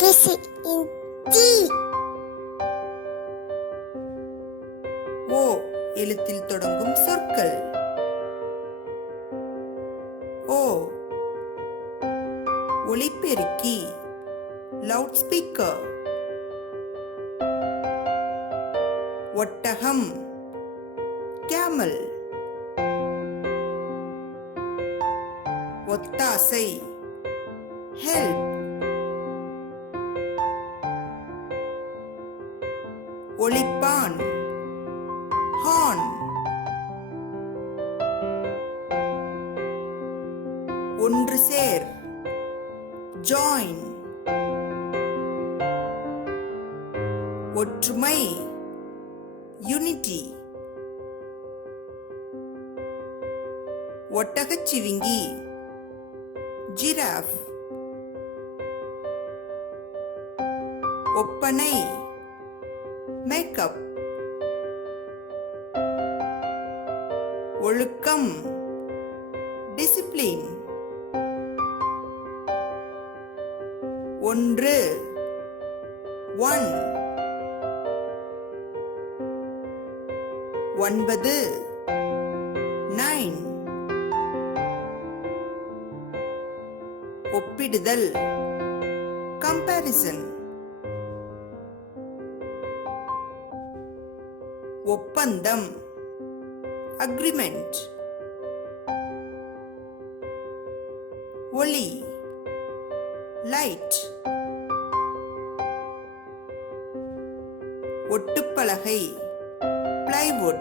Kiss it in tea. ஓ எழுத்தில் தொடங்கும் சொற்கள். ஓ ஒலிபெருக்கி loudspeaker. ஒட்டகம் Camel. ஒத்தாசை help. ஒலிப்பான் horn. ஒன்று சேர் join. ஒற்றுமை unity. ஒட்டகச்சிவிங்கி Giraffe. ஒப்பனை makeup. ஒழுக்கம் discipline. ஒன்று one. ஒன்பது nine. ஒப்பிடுதல் comparison. ஒப்பந்தம் agreement. ஒளி light. ஒட்டுப்பலகை Plywood.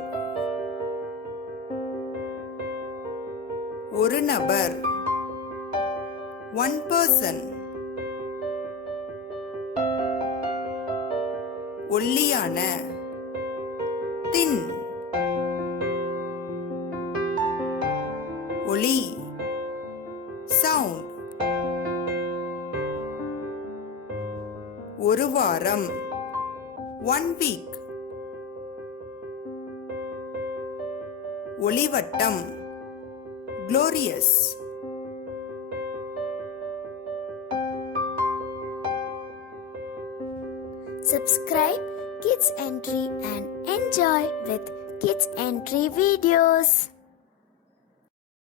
ஒரு நபர் one person. ஒல்லியான thin. ஒலி sound. ஒரு வாரம் one week. ஒளிவட்டம் glorious. Subscribe Kids Entry and enjoy with Kids Entry videos.